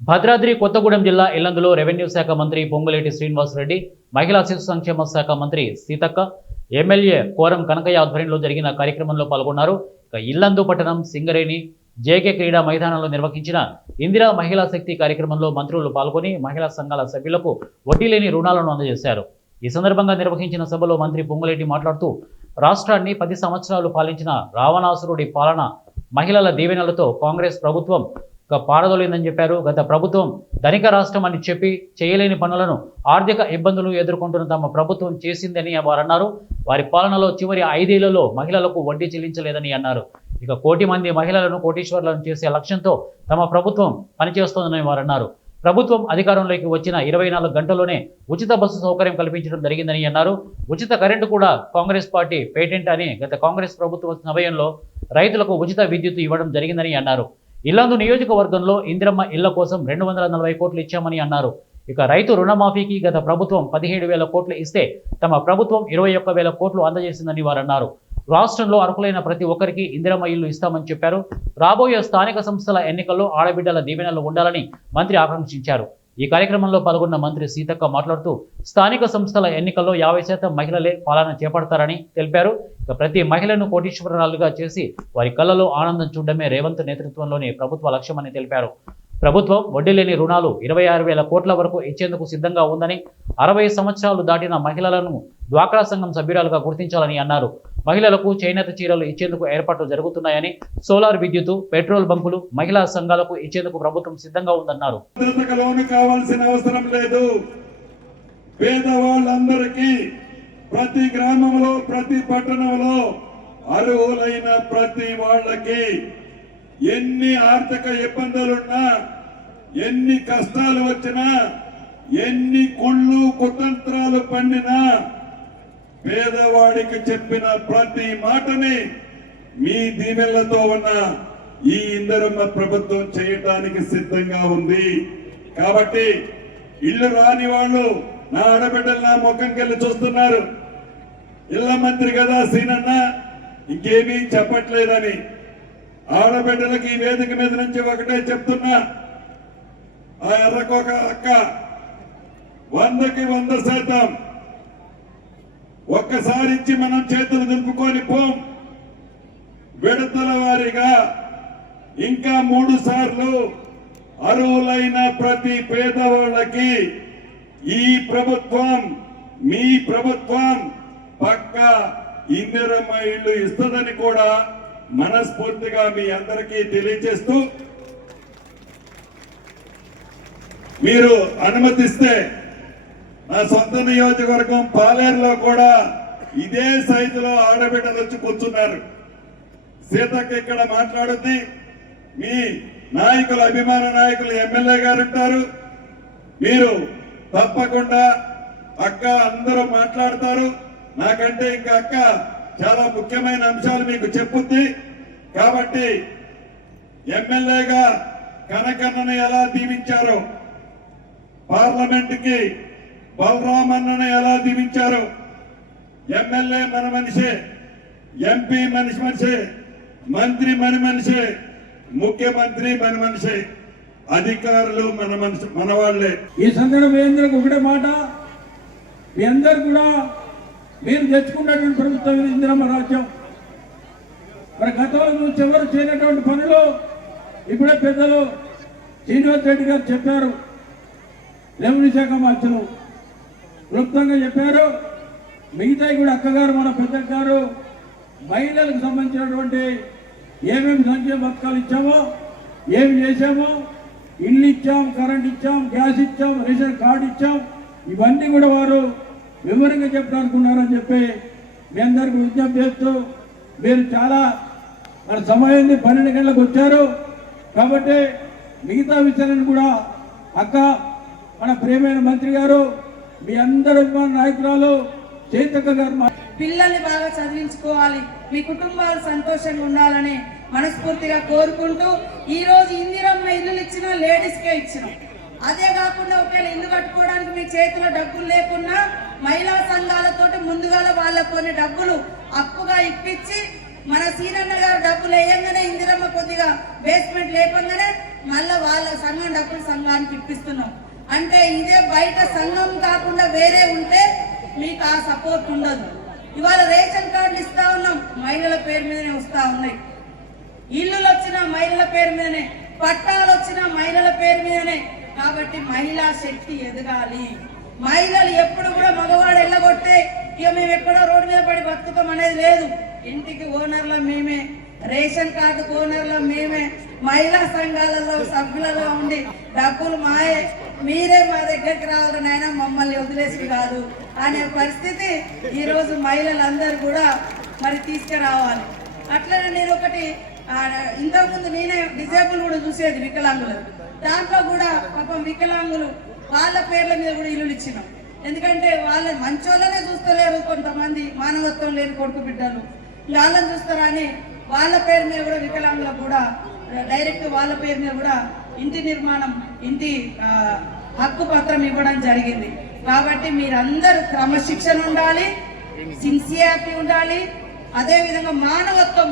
భద్రాద్రి కొత్తగూడెం జిల్లా ఇల్లందులో రెవెన్యూ శాఖ మంత్రి పొంగులేటి శ్రీనివాసరెడ్డి, మహిళా శిశు సంక్షేమ శాఖ మంత్రి సీతక్క, ఎమ్మెల్యే కోరం కనకయ్య ఆధ్వర్యంలో జరిగిన కార్యక్రమంలో పాల్గొన్నారు. ఇల్లందు పట్టణం సింగరేణి జేకే క్రీడా మైదానంలో నిర్వహించిన ఇందిరా మహిళా శక్తి కార్యక్రమంలో మంత్రులు పాల్గొని మహిళా సంఘాల సభ్యులకు వడ్డీ లేని రుణాలను అందజేశారు. ఈ సందర్భంగా నిర్వహించిన సభలో మంత్రి పొంగులేటి మాట్లాడుతూ రాష్ట్రాన్ని 10 సంవత్సరాలు పాలించిన రావణాసురుడి పాలన మహిళల దీవెనలతో కాంగ్రెస్ ప్రభుత్వం పారదోలిందని చెప్పారు. గత ప్రభుత్వం ధనిక రాష్ట్రం అని చెప్పి చేయలేని పనులను ఆర్థిక ఇబ్బందులు ఎదుర్కొంటున్న తమ ప్రభుత్వం చేసిందని వారు అన్నారు. వారి పాలనలో చివరి 5 ఏళ్లలో మహిళలకు వడ్డీ చెల్లించలేదని అన్నారు. 1 కోటి మంది మహిళలను కోటీశ్వర్లను చేసే లక్ష్యంతో తమ ప్రభుత్వం పనిచేస్తోందని వారు అన్నారు. ప్రభుత్వం అధికారంలోకి వచ్చిన 24 గంటల్లోనే ఉచిత బస్సు సౌకర్యం కల్పించడం జరిగిందని అన్నారు. ఉచిత కరెంటు కూడా కాంగ్రెస్ పార్టీ పేటెంట్ అని గత కాంగ్రెస్ ప్రభుత్వ సమయంలో రైతులకు ఉచిత విద్యుత్ ఇవ్వడం జరిగిందని అన్నారు. ఇల్లందు నియోజకవర్గంలో ఇందిరమ్మ ఇళ్ల కోసం 240 కోట్లు ఇచ్చామని అన్నారు. రైతు రుణమాఫీకి గత ప్రభుత్వం 17,000 కోట్లు ఇస్తే తమ ప్రభుత్వం 21,000 కోట్లు అందజేసిందని వారు అన్నారు. రాష్ట్రంలో అర్హులైన ప్రతి ఒక్కరికి ఇందిరమ్మ ఇల్లు ఇస్తామని చెప్పారు. రాబోయే స్థానిక సంస్థల ఎన్నికల్లో ఆడబిడ్డల దీవెనలు ఉండాలని మంత్రి ఆకాంక్షించారు. ఈ కార్యక్రమంలో పాల్గొన్న మంత్రి సీతక్క మాట్లాడుతూ స్థానిక సంస్థల ఎన్నికల్లో 50% మహిళలే పాలన చేపడతారని తెలిపారు. ప్రతి మహిళను కోటీశ్వరాలుగా చేసి వారి కళ్ళలో ఆనందం చూడడమే రేవంత్ నేతృత్వంలోని ప్రభుత్వ లక్ష్యమని తెలిపారు. ప్రభుత్వం వడ్డీ లేని రుణాలు 26,000 కోట్ల వరకు ఇచ్చేందుకు సిద్ధంగా ఉందని, 60 సంవత్సరాలు దాటిన మహిళలను డ్వాక్రా సంఘం సభ్యురాలుగా గుర్తించాలని అన్నారు. మహిళలకు చేనేత చీరలు ఇచ్చేందుకు ఏర్పాట్లు జరుగుతున్నాయని, సోలార్ విద్యుత్, పెట్రోల్ బంకులు మహిళా సంఘాలకు ఇచ్చేందుకు ప్రభుత్వం సిద్ధంగా ఉందన్నారు. పేదవాళ్ళందరికీ ప్రతి గ్రామంలో ప్రతి పట్టణంలో అర్హులైన ప్రతి వాళ్ళకి ఎన్ని ఆర్థిక ఇబ్బందులున్నా, ఎన్ని కష్టాలు వచ్చినా, ఎన్ని కుళ్ళు కుతంత్రాలు పండినా పేదవాడికి చెప్పిన ప్రతి మాటని మీ దీవెనలతో ఉన్న ఈ ఇందిరమ్మ ప్రభుత్వం చేయటానికి సిద్ధంగా ఉంది. కాబట్టి ఇల్లు రాని వాళ్ళు నా ఆడబిడ్డలు నా ముఖంకెళ్ళి చూస్తున్నారు. ఇళ్ల మంత్రి కదా సీనన్న, ఇంకేమీ చెప్పట్లేదని ఆడబిడ్డలకి ఈ వేదిక మీద నుంచి ఒకటే చెప్తున్నా. ఆ ఎర్రకోక అక్క 100కి 100% ఒక్కసారి ఇచ్చి మనం చేతులు దింపుకొని పోం. విడతల వారీగా ఇంకా 3 సార్లు అర్హులైన ప్రతి పేదవాళ్ళకి ఈ ప్రభుత్వం, మీ ప్రభుత్వం పక్కా ఇందిరమ్మ ఇల్లు ఇస్తుందని కూడా మనస్ఫూర్తిగా మీ అందరికీ తెలియజేస్తూ, మీరు అనుమతిస్తే నా సొంత నియోజకవర్గం పాలేరులో కూడా ఇదే సైజులో ఆడబిడ్డలు వచ్చి కూర్చున్నారు. సీతక్క ఇక్కడ మాట్లాడుద్ది. మీ నాయకులు, అభిమాన నాయకులు, ఎమ్మెల్యే గారు ఉంటారు. మీరు తప్పకుండా అక్క అందరూ మాట్లాడతారు. నాకంటే ఇంకా అక్క చాలా ముఖ్యమైన అంశాలు మీకు చెప్పుద్ది. కాబట్టి ఎమ్మెల్యేగా కనకన్నను ఎలా దీవించారో, పార్లమెంట్కి బలరామన్నను ఎలా దీవించారో, ఎమ్మెల్యే మన మనిషే, ఎంపీ మనిషే, మంత్రి మన మనిషే, ముఖ్యమంత్రి మన మనిషే, అధికారులు మన వాళ్ళే. ఈ సందర్భంగా ఒకటే మాట, మీ అందరు కూడా మీరు తెచ్చుకున్నటువంటి ప్రభుత్వం ఇందిరమ్మ రాజ్యం. మరి గతంలో చివరు చేయనటువంటి పనులు ఇప్పుడే పెద్దలు శ్రీనివాస్ రెడ్డి గారు చెప్పారు. రెవెన్యూ శాఖ మంత్రులు క్లుప్తంగా చెప్పారు. మిగతా కూడా అక్కగారు, మన పెద్ద గారు మహిళలకు సంబంధించినటువంటి ఏమేమి సంక్షేమ పథకాలు ఇచ్చామో, ఏమి చేశామో, ఇల్లు ఇచ్చాం, కరెంట్ ఇచ్చాం, గ్యాస్ ఇచ్చాం, రేషన్ కార్డు ఇచ్చాం, ఇవన్నీ కూడా వారు వివరంగా చెప్పాలనుకున్నారని చెప్పి మీ అందరికీ విజ్ఞప్తి చేస్తూ, మీరు చాలా మన సమయం 12 గంటలకు వచ్చారు కాబట్టి మిగతా విషయాలను కూడా అక్క, మన ప్రియమైన మంత్రి గారు, మీ అందరూ నాయకురాలు సీతక్క గారు పిల్లల్ని బాగా చదివించుకోవాలి, మీ కుటుంబాలు సంతోషంగా ఉండాలని మనస్ఫూర్తిగా కోరుకుంటూ, ఈ రోజు ఇందిరమ్మ ఇల్లు ఇచ్చిన లేడీస్కే ఇచ్చినాం. అదే కాకుండా ఒకవేళ ఇల్లు కట్టుకోవడానికి మీ చేతిలో డబ్బులు లేకున్నా మహిళా సంఘాలతోటి ముందుగా వాళ్ళకు కొన్ని డబ్బులు అప్పుగా ఇప్పించి, మన సీనన్న గారు డబ్బులు వేయంగానే ఇందిరమ్మ కొద్దిగా బేస్మెంట్ లేకుండానే మళ్ళీ వాళ్ళ సంఘం డబ్బులు సంఘానికి ఇప్పిస్తున్నాం. అంటే ఇదే బయట సంఘం కాకుండా వేరే ఉంటే మీకు ఆ సపోర్ట్ ఉండదు. ఇవాళ రేషన్ కార్డులు ఇస్తా ఉన్నాం, మహిళల పేరు మీదనే వస్తా ఉన్నాయి. ఇల్లులు వచ్చిన మహిళల పేరు మీదనే, పట్టాలు వచ్చిన మహిళల పేరు మీదనే. కాబట్టి మహిళా శక్తి ఎదగాలి. మహిళలు ఎప్పుడు కూడా మగవాడు ఎల్లగొట్టే ఇక మేము ఎక్కడో రోడ్డు మీద పడి బతుకుతాం అనేది లేదు. ఇంటికి ఓనర్లో మేమే, రేషన్ కార్డు ఓనర్లో మేమే, మహిళా సంఘాలలో సభ్యులలో ఉండి డబ్బులు మాయే, మీరే మా దగ్గరికి రావాలని అయినా మమ్మల్ని వదిలేసి కాదు అనే పరిస్థితి ఈరోజు మహిళలందరూ కూడా మరి తీసుకురావాలి. అట్లనే నేను ఒకటి ఇంతకుముందు నేనే డిజేబుల్ కూడా చూసేది వికలాంగులు, దాంట్లో కూడా పాపం వికలాంగులు వాళ్ళ పేర్ల మీద కూడా ఇల్లులు ఇచ్చినాం. ఎందుకంటే వాళ్ళ మంచోళ్ళనే చూస్తలేరు, కొంతమంది మానవత్వం లేని కొడుకు బిడ్డలు వాళ్ళని చూస్తారని వాళ్ళ పేరు మీద కూడా వికలాంగులకు కూడా డైరెక్ట్ వాళ్ళ పేరు మీద కూడా ఇంటి నిర్మాణం, ఇంటి హక్కు పత్రం ఇవ్వడం జరిగింది. కాబట్టి మీరందరూ క్రమశిక్షణ ఉండాలి, సిన్సియారిటీ ఉండాలి, అదేవిధంగా మానవత్వం